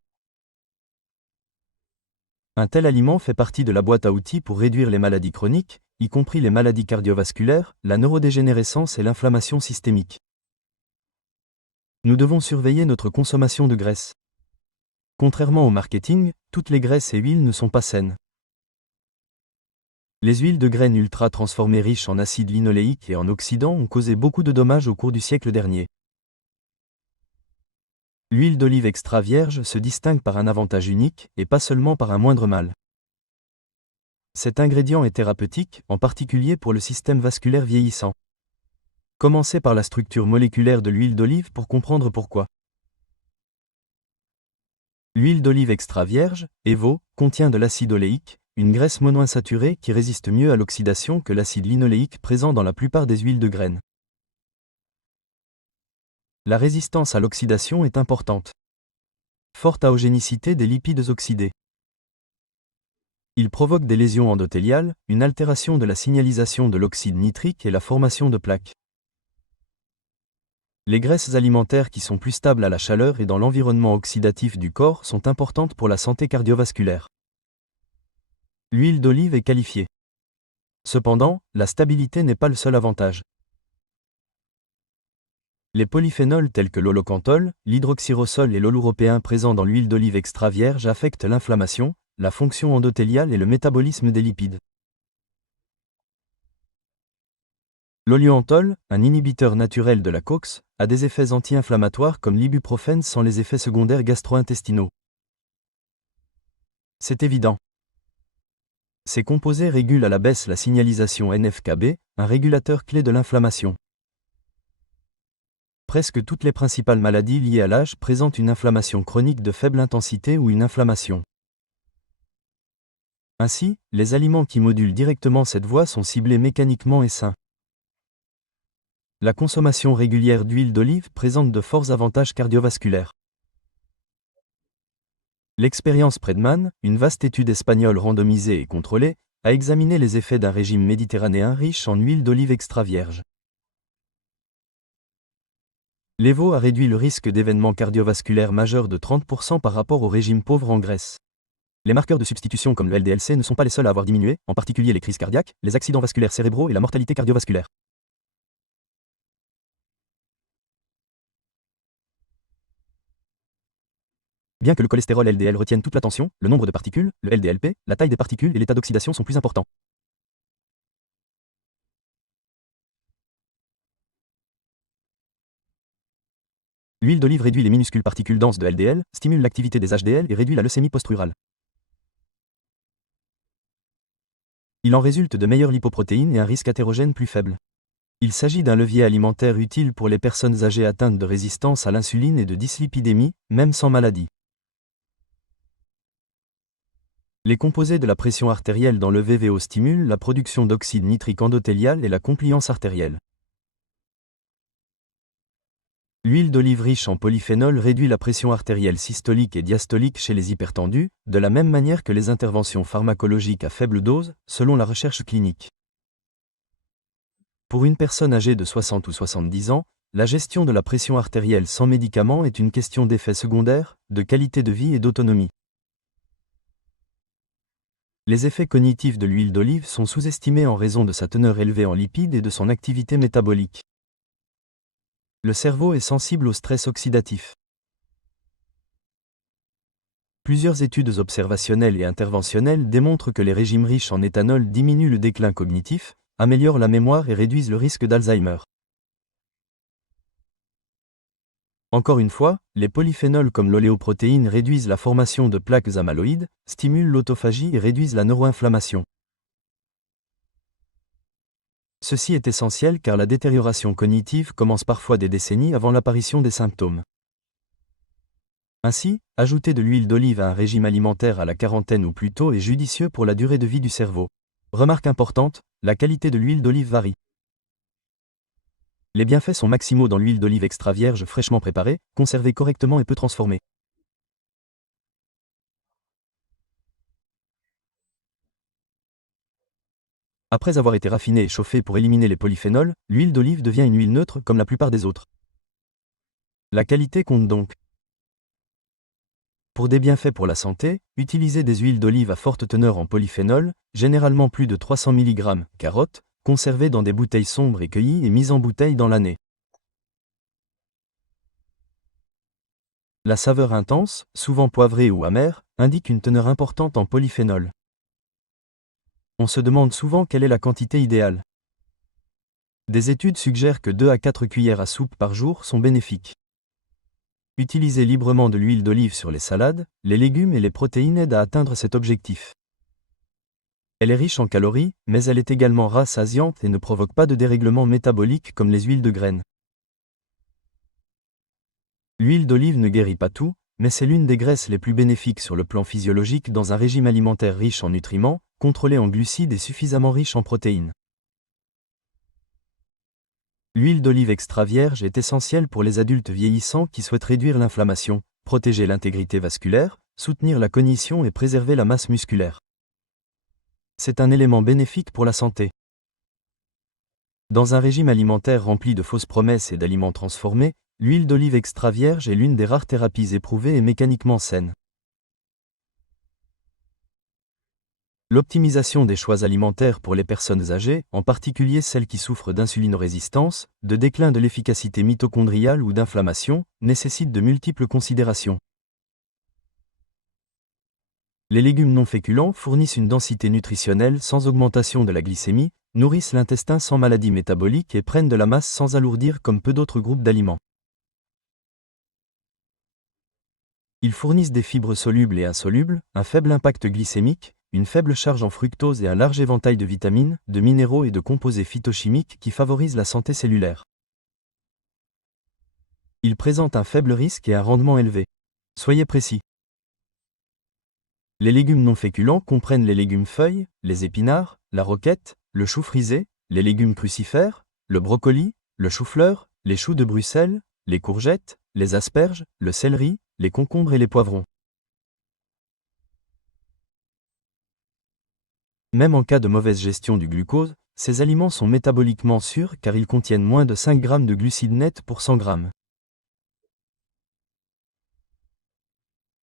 Un tel aliment fait partie de la boîte à outils pour réduire les maladies chroniques, y compris les maladies cardiovasculaires, la neurodégénérescence et l'inflammation systémique. Nous devons surveiller notre consommation de graisse. Contrairement au marketing, toutes les graisses et huiles ne sont pas saines. Les huiles de graines ultra transformées riches en acide linoléique et en oxydants ont causé beaucoup de dommages au cours du siècle dernier. L'huile d'olive extra vierge se distingue par un avantage unique, et pas seulement par un moindre mal. Cet ingrédient est thérapeutique, en particulier pour le système vasculaire vieillissant. Commencez par la structure moléculaire de l'huile d'olive pour comprendre pourquoi. L'huile d'olive extra vierge, EVO, contient de l'acide oléique, une graisse monoinsaturée qui résiste mieux à l'oxydation que l'acide linoléique présent dans la plupart des huiles de graines. La résistance à l'oxydation est importante. Forte aogénicité des lipides oxydés. Il provoque des lésions endothéliales, une altération de la signalisation de l'oxyde nitrique et la formation de plaques. Les graisses alimentaires qui sont plus stables à la chaleur et dans l'environnement oxydatif du corps sont importantes pour la santé cardiovasculaire. L'huile d'olive est qualifiée. Cependant, la stabilité n'est pas le seul avantage. Les polyphénols tels que l'holocanthol, l'hydroxyrosol et l'oleuropéen présents dans l'huile d'olive extra vierge affectent l'inflammation, la fonction endothéliale et le métabolisme des lipides. L'oleuanthol, un inhibiteur naturel de la COX, a des effets anti-inflammatoires comme l'ibuprofène sans les effets secondaires gastro-intestinaux. C'est évident. Ces composés régulent à la baisse la signalisation NF-κB, un régulateur clé de l'inflammation. Presque toutes les principales maladies liées à l'âge présentent une inflammation chronique de faible intensité ou une inflammation. Ainsi, les aliments qui modulent directement cette voie sont ciblés mécaniquement et sains. La consommation régulière d'huile d'olive présente de forts avantages cardiovasculaires. L'expérience Predman, une vaste étude espagnole randomisée et contrôlée, a examiné les effets d'un régime méditerranéen riche en huile d'olive extra vierge. L'Evo a réduit le risque d'événements cardiovasculaires majeurs de 30% par rapport au régime pauvre en graisse. Les marqueurs de substitution comme le LDL-C ne sont pas les seuls à avoir diminué, en particulier les crises cardiaques, les accidents vasculaires cérébraux et la mortalité cardiovasculaire. Bien que le cholestérol LDL retienne toute l'attention, le nombre de particules, le LDLP, la taille des particules et l'état d'oxydation sont plus importants. L'huile d'olive réduit les minuscules particules denses de LDL, stimule l'activité des HDL et réduit la leucémie post-rurale. Il en résulte de meilleures lipoprotéines et un risque athérogène plus faible. Il s'agit d'un levier alimentaire utile pour les personnes âgées atteintes de résistance à l'insuline et de dyslipidémie, même sans maladie. Les composés de la pression artérielle dans le VVO stimulent la production d'oxyde nitrique endothélial et la compliance artérielle. L'huile d'olive riche en polyphénol réduit la pression artérielle systolique et diastolique chez les hypertendus, de la même manière que les interventions pharmacologiques à faible dose, selon la recherche clinique. Pour une personne âgée de 60 ou 70 ans, la gestion de la pression artérielle sans médicaments est une question d'effets secondaires, de qualité de vie et d'autonomie. Les effets cognitifs de l'huile d'olive sont sous-estimés en raison de sa teneur élevée en lipides et de son activité métabolique. Le cerveau est sensible au stress oxydatif. Plusieurs études observationnelles et interventionnelles démontrent que les régimes riches en éthanol diminuent le déclin cognitif, améliorent la mémoire et réduisent le risque d'Alzheimer. Encore une fois, les polyphénols comme l'oléoprotéine réduisent la formation de plaques amyloïdes, stimulent l'autophagie et réduisent la neuroinflammation. Ceci est essentiel car la détérioration cognitive commence parfois des décennies avant l'apparition des symptômes. Ainsi, ajouter de l'huile d'olive à un régime alimentaire à la quarantaine ou plus tôt est judicieux pour la durée de vie du cerveau. Remarque importante, la qualité de l'huile d'olive varie. Les bienfaits sont maximaux dans l'huile d'olive extra vierge fraîchement préparée, conservée correctement et peu transformée. Après avoir été raffinée et chauffée pour éliminer les polyphénols, l'huile d'olive devient une huile neutre comme la plupart des autres. La qualité compte donc. Pour des bienfaits pour la santé, utilisez des huiles d'olive à forte teneur en polyphénol, généralement plus de 300 mg, carottes, conservées dans des bouteilles sombres et cueillies et mises en bouteille dans l'année. La saveur intense, souvent poivrée ou amère, indique une teneur importante en polyphénol. On se demande souvent quelle est la quantité idéale. Des études suggèrent que 2 à 4 cuillères à soupe par jour sont bénéfiques. Utilisez librement de l'huile d'olive sur les salades, les légumes et les protéines aident à atteindre cet objectif. Elle est riche en calories, mais elle est également rassasiante et ne provoque pas de dérèglement métabolique comme les huiles de graines. L'huile d'olive ne guérit pas tout, mais c'est l'une des graisses les plus bénéfiques sur le plan physiologique dans un régime alimentaire riche en nutriments, contrôlé en glucides et suffisamment riche en protéines. L'huile d'olive extra vierge est essentielle pour les adultes vieillissants qui souhaitent réduire l'inflammation, protéger l'intégrité vasculaire, soutenir la cognition et préserver la masse musculaire. C'est un élément bénéfique pour la santé. Dans un régime alimentaire rempli de fausses promesses et d'aliments transformés, l'huile d'olive extra vierge est l'une des rares thérapies éprouvées et mécaniquement saines. L'optimisation des choix alimentaires pour les personnes âgées, en particulier celles qui souffrent d'insulinorésistance, de déclin de l'efficacité mitochondriale ou d'inflammation, nécessite de multiples considérations. Les légumes non féculents fournissent une densité nutritionnelle sans augmentation de la glycémie, nourrissent l'intestin sans maladie métabolique et prennent de la masse sans alourdir comme peu d'autres groupes d'aliments. Ils fournissent des fibres solubles et insolubles, un faible impact glycémique, une faible charge en fructose et un large éventail de vitamines, de minéraux et de composés phytochimiques qui favorisent la santé cellulaire. Ils présentent un faible risque et un rendement élevé. Soyez précis. Les légumes non féculents comprennent les légumes feuilles, les épinards, la roquette, le chou frisé, les légumes crucifères, le brocoli, le chou-fleur, les choux de Bruxelles, les courgettes, les asperges, le céleri, les concombres et les poivrons. Même en cas de mauvaise gestion du glucose, ces aliments sont métaboliquement sûrs car ils contiennent moins de 5 g de glucides nets pour 100 g.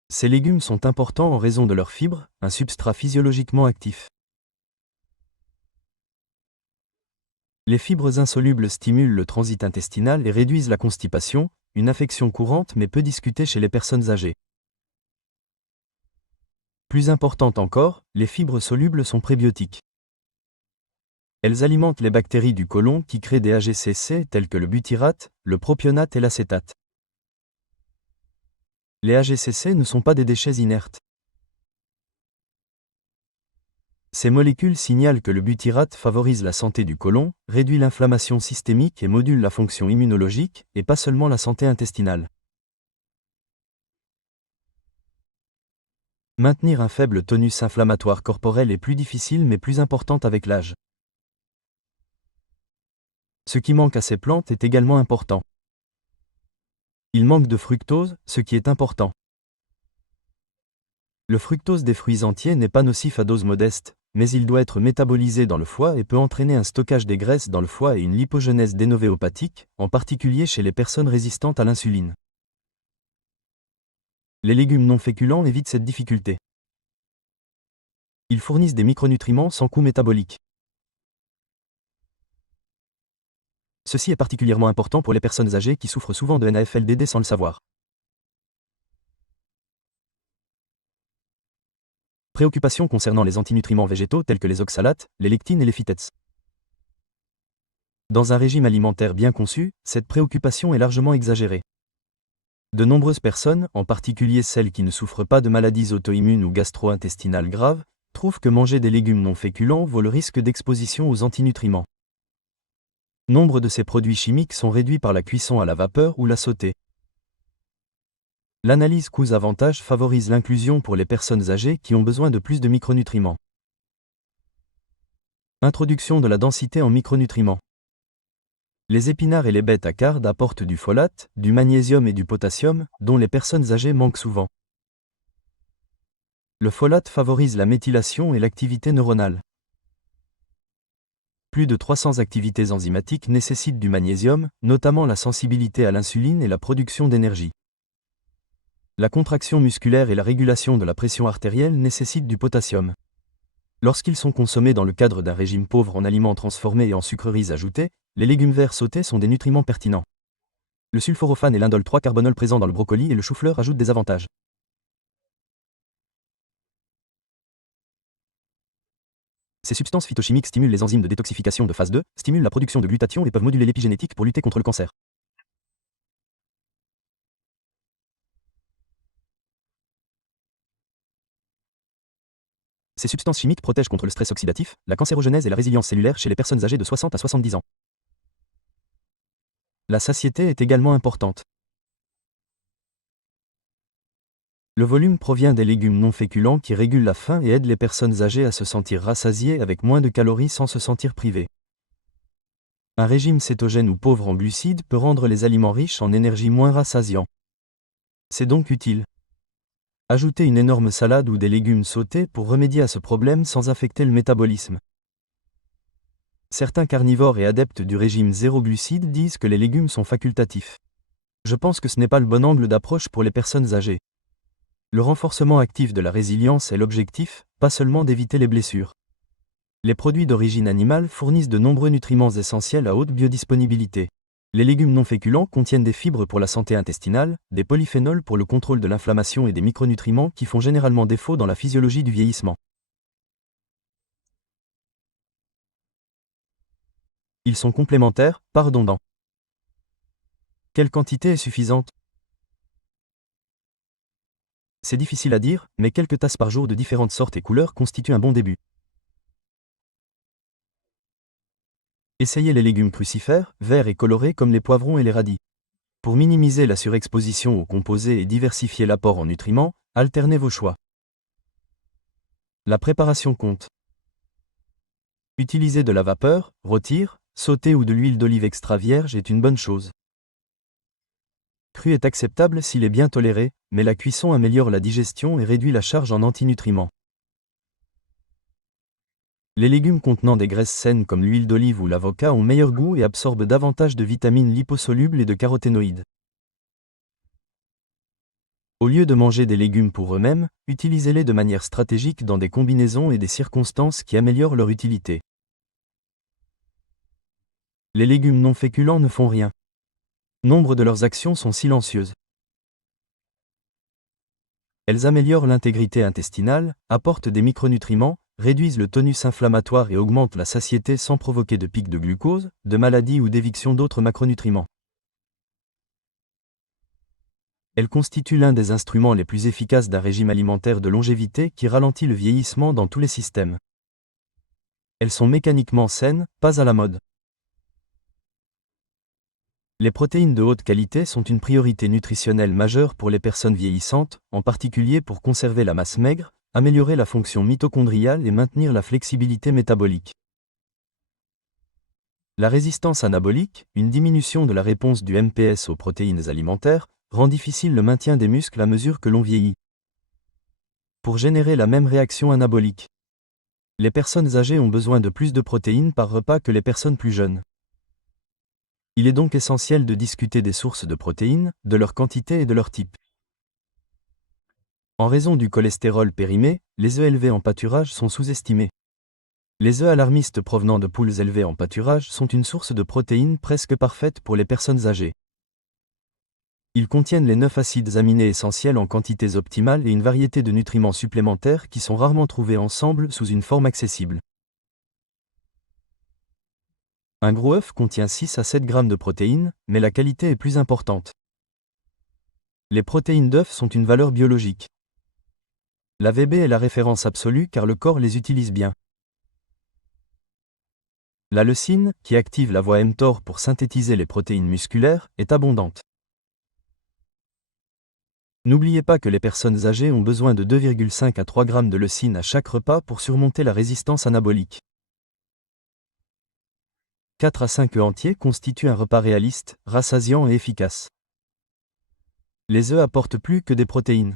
Ces légumes sont importants en raison de leurs fibres, un substrat physiologiquement actif. Les fibres insolubles stimulent le transit intestinal et réduisent la constipation, une affection courante mais peu discutée chez les personnes âgées. Plus importante encore, les fibres solubles sont prébiotiques. Elles alimentent les bactéries du côlon qui créent des AGCC tels que le butyrate, le propionate et l'acétate. Les AGCC ne sont pas des déchets inertes. Ces molécules signalent que le butyrate favorise la santé du côlon, réduit l'inflammation systémique et module la fonction immunologique, et pas seulement la santé intestinale. Maintenir un faible tonus inflammatoire corporel est plus difficile mais plus important avec l'âge. Ce qui manque à ces plantes est également important. Il manque de fructose, ce qui est important. Le fructose des fruits entiers n'est pas nocif à dose modeste, mais il doit être métabolisé dans le foie et peut entraîner un stockage des graisses dans le foie et une lipogenèse dénovéopathique, en particulier chez les personnes résistantes à l'insuline. Les légumes non féculents évitent cette difficulté. Ils fournissent des micronutriments sans coût métabolique. Ceci est particulièrement important pour les personnes âgées qui souffrent souvent de NAFLD sans le savoir. Préoccupations concernant les antinutriments végétaux tels que les oxalates, les lectines et les phytates. Dans un régime alimentaire bien conçu, cette préoccupation est largement exagérée. De nombreuses personnes, en particulier celles qui ne souffrent pas de maladies auto-immunes ou gastro-intestinales graves, trouvent que manger des légumes non féculents vaut le risque d'exposition aux antinutriments. Nombre de ces produits chimiques sont réduits par la cuisson à la vapeur ou la sautée. L'analyse coûts-avantages favorise l'inclusion pour les personnes âgées qui ont besoin de plus de micronutriments. Introduction de la densité en micronutriments. Les épinards et les bêta-cardes apportent du folate, du magnésium et du potassium, dont les personnes âgées manquent souvent. Le folate favorise la méthylation et l'activité neuronale. Plus de 300 activités enzymatiques nécessitent du magnésium, notamment la sensibilité à l'insuline et la production d'énergie. La contraction musculaire et la régulation de la pression artérielle nécessitent du potassium. Lorsqu'ils sont consommés dans le cadre d'un régime pauvre en aliments transformés et en sucreries ajoutées, les légumes verts sautés sont des nutriments pertinents. Le sulforaphane et l'indole 3-carbonol présents dans le brocoli et le chou-fleur ajoutent des avantages. Ces substances phytochimiques stimulent les enzymes de détoxification de phase 2, stimulent la production de glutathion et peuvent moduler l'épigénétique pour lutter contre le cancer. Ces substances chimiques protègent contre le stress oxydatif, la cancérogénèse et la résilience cellulaire chez les personnes âgées de 60 à 70 ans. La satiété est également importante. Le volume provient des légumes non féculents qui régulent la faim et aident les personnes âgées à se sentir rassasiées avec moins de calories sans se sentir privées. Un régime cétogène ou pauvre en glucides peut rendre les aliments riches en énergie moins rassasiants. C'est donc utile. Ajoutez une énorme salade ou des légumes sautés pour remédier à ce problème sans affecter le métabolisme. Certains carnivores et adeptes du régime zéro glucides disent que les légumes sont facultatifs. Je pense que ce n'est pas le bon angle d'approche pour les personnes âgées. Le renforcement actif de la résilience est l'objectif, pas seulement d'éviter les blessures. Les produits d'origine animale fournissent de nombreux nutriments essentiels à haute biodisponibilité. Les légumes non féculents contiennent des fibres pour la santé intestinale, des polyphénols pour le contrôle de l'inflammation et des micronutriments qui font généralement défaut dans la physiologie du vieillissement. Ils sont complémentaires, pas redondants. Quelle quantité est suffisante? C'est difficile à dire, mais quelques tasses par jour de différentes sortes et couleurs constituent un bon début. Essayez les légumes crucifères, verts et colorés comme les poivrons et les radis. Pour minimiser la surexposition aux composés et diversifier l'apport en nutriments, alternez vos choix. La préparation compte. Utiliser de la vapeur, rôtir, sauter ou de l'huile d'olive extra vierge est une bonne chose. Cru est acceptable s'il est bien toléré, mais la cuisson améliore la digestion et réduit la charge en antinutriments. Les légumes contenant des graisses saines comme l'huile d'olive ou l'avocat ont meilleur goût et absorbent davantage de vitamines liposolubles et de caroténoïdes. Au lieu de manger des légumes pour eux-mêmes, utilisez-les de manière stratégique dans des combinaisons et des circonstances qui améliorent leur utilité. Les légumes non féculents ne font rien. Nombre de leurs actions sont silencieuses. Elles améliorent l'intégrité intestinale, apportent des micronutriments, réduisent le tonus inflammatoire et augmentent la satiété sans provoquer de pic de glucose, de maladie ou d'éviction d'autres macronutriments. Elles constituent l'un des instruments les plus efficaces d'un régime alimentaire de longévité qui ralentit le vieillissement dans tous les systèmes. Elles sont mécaniquement saines, pas à la mode. Les protéines de haute qualité sont une priorité nutritionnelle majeure pour les personnes vieillissantes, en particulier pour conserver la masse maigre, améliorer la fonction mitochondriale et maintenir la flexibilité métabolique. La résistance anabolique, une diminution de la réponse du MPS aux protéines alimentaires, rend difficile le maintien des muscles à mesure que l'on vieillit. Pour générer la même réaction anabolique, les personnes âgées ont besoin de plus de protéines par repas que les personnes plus jeunes. Il est donc essentiel de discuter des sources de protéines, de leur quantité et de leur type. En raison du cholestérol périmé, les œufs élevés en pâturage sont sous-estimés. Les œufs alarmistes provenant de poules élevées en pâturage sont une source de protéines presque parfaite pour les personnes âgées. Ils contiennent les 9 acides aminés essentiels en quantités optimales et une variété de nutriments supplémentaires qui sont rarement trouvés ensemble sous une forme accessible. Un gros œuf contient 6 à 7 grammes de protéines, mais la qualité est plus importante. Les protéines d'œuf sont une valeur biologique. La VB est la référence absolue car le corps les utilise bien. La leucine, qui active la voie mTOR pour synthétiser les protéines musculaires, est abondante. N'oubliez pas que les personnes âgées ont besoin de 2,5 à 3 grammes de leucine à chaque repas pour surmonter la résistance anabolique. 4 à 5 œufs entiers constituent un repas réaliste, rassasiant et efficace. Les œufs apportent plus que des protéines.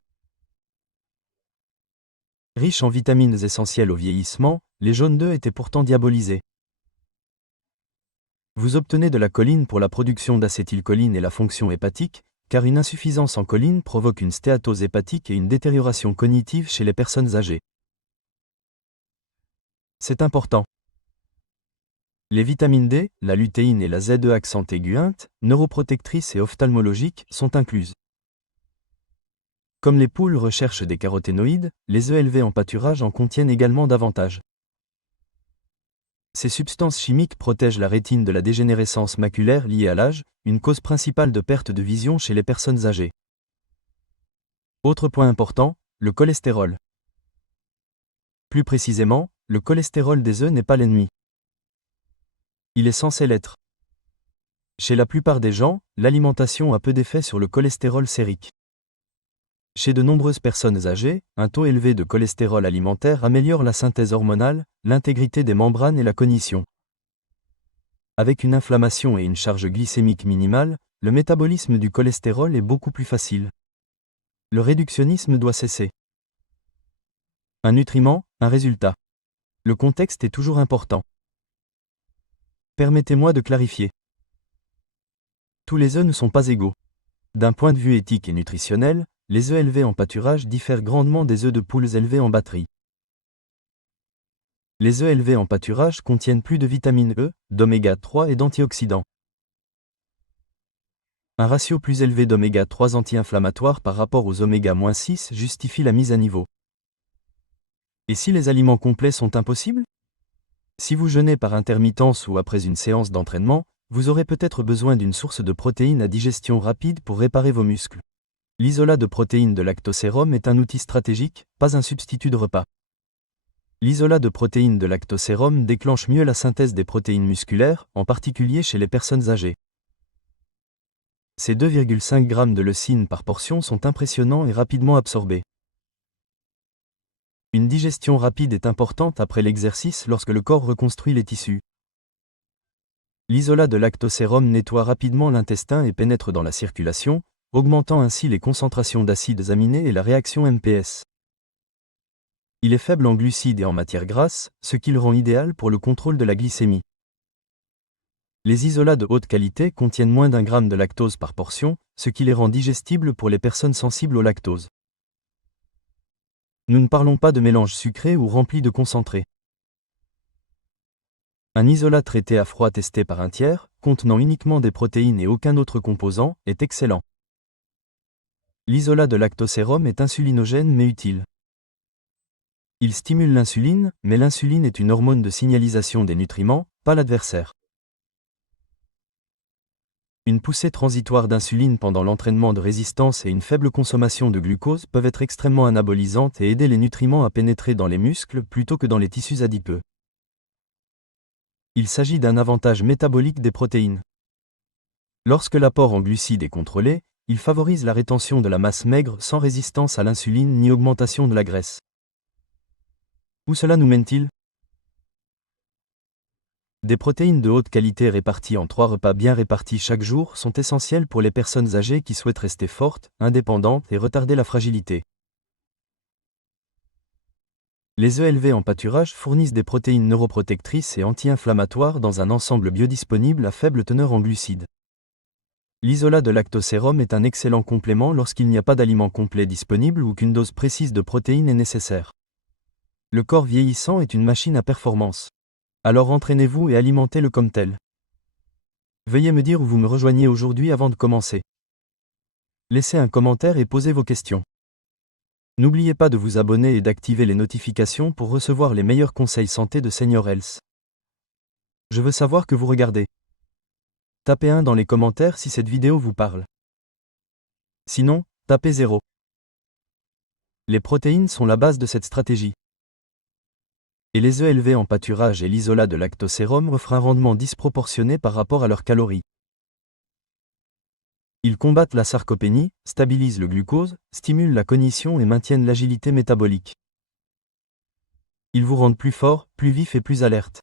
Riches en vitamines essentielles au vieillissement, les jaunes d'œufs étaient pourtant diabolisés. Vous obtenez de la choline pour la production d'acétylcholine et la fonction hépatique, car une insuffisance en choline provoque une stéatose hépatique et une détérioration cognitive chez les personnes âgées. C'est important. Les vitamines D, la lutéine et la ZE accent aiguinte, neuroprotectrices et ophtalmologiques, sont incluses. Comme les poules recherchent des caroténoïdes, les œufs élevés en pâturage en contiennent également davantage. Ces substances chimiques protègent la rétine de la dégénérescence maculaire liée à l'âge, une cause principale de perte de vision chez les personnes âgées. Autre point important, le cholestérol. Plus précisément, le cholestérol des œufs n'est pas l'ennemi. Il est censé l'être. Chez la plupart des gens, l'alimentation a peu d'effet sur le cholestérol sérique. Chez de nombreuses personnes âgées, un taux élevé de cholestérol alimentaire améliore la synthèse hormonale, l'intégrité des membranes et la cognition. Avec une inflammation et une charge glycémique minimale, le métabolisme du cholestérol est beaucoup plus facile. Le réductionnisme doit cesser. Un nutriment, un résultat. Le contexte est toujours important. Permettez-moi de clarifier. Tous les œufs ne sont pas égaux. D'un point de vue éthique et nutritionnel, les œufs élevés en pâturage diffèrent grandement des œufs de poules élevés en batterie. Les œufs élevés en pâturage contiennent plus de vitamine E, d'oméga 3 et d'antioxydants. Un ratio plus élevé d'oméga 3 anti-inflammatoires par rapport aux oméga-6 justifie la mise à niveau. Et si les aliments complets sont impossibles? Si vous jeûnez par intermittence ou après une séance d'entraînement, vous aurez peut-être besoin d'une source de protéines à digestion rapide pour réparer vos muscles. L'isolat de protéines de lactosérum est un outil stratégique, pas un substitut de repas. L'isolat de protéines de lactosérum déclenche mieux la synthèse des protéines musculaires, en particulier chez les personnes âgées. Ces 2,5 g de leucine par portion sont impressionnants et rapidement absorbés. Une digestion rapide est importante après l'exercice lorsque le corps reconstruit les tissus. L'isolat de lactosérum nettoie rapidement l'intestin et pénètre dans la circulation, augmentant ainsi les concentrations d'acides aminés et la réaction MPS. Il est faible en glucides et en matières grasses, ce qui le rend idéal pour le contrôle de la glycémie. Les isolats de haute qualité contiennent moins d'1 g de lactose par portion, ce qui les rend digestibles pour les personnes sensibles au lactose. Nous ne parlons pas de mélange sucré ou rempli de concentré. Un isolat traité à froid testé par un tiers, contenant uniquement des protéines et aucun autre composant, est excellent. L'isolat de lactosérum est insulinogène mais utile. Il stimule l'insuline, mais l'insuline est une hormone de signalisation des nutriments, pas l'adversaire. Une poussée transitoire d'insuline pendant l'entraînement de résistance et une faible consommation de glucose peuvent être extrêmement anabolisantes et aider les nutriments à pénétrer dans les muscles plutôt que dans les tissus adipeux. Il s'agit d'un avantage métabolique des protéines. Lorsque l'apport en glucides est contrôlé, il favorise la rétention de la masse maigre sans résistance à l'insuline ni augmentation de la graisse. Où cela nous mène-t-il? Des protéines de haute qualité réparties en 3 repas bien répartis chaque jour sont essentielles pour les personnes âgées qui souhaitent rester fortes, indépendantes et retarder la fragilité. Les œufs élevés en pâturage fournissent des protéines neuroprotectrices et anti-inflammatoires dans un ensemble biodisponible à faible teneur en glucides. L'isolat de lactosérum est un excellent complément lorsqu'il n'y a pas d'aliment complet disponible ou qu'une dose précise de protéines est nécessaire. Le corps vieillissant est une machine à performance. Alors entraînez-vous et alimentez-le comme tel. Veuillez me dire où vous me rejoignez aujourd'hui avant de commencer. Laissez un commentaire et posez vos questions. N'oubliez pas de vous abonner et d'activer les notifications pour recevoir les meilleurs conseils santé de Senior Health. Je veux savoir que vous regardez. Tapez 1 dans les commentaires si cette vidéo vous parle. Sinon, tapez 0. Les protéines sont la base de cette stratégie. Et les œufs élevés en pâturage et l'isolat de lactosérum offrent un rendement disproportionné par rapport à leurs calories. Ils combattent la sarcopénie, stabilisent le glucose, stimulent la cognition et maintiennent l'agilité métabolique. Ils vous rendent plus fort, plus vif et plus alerte.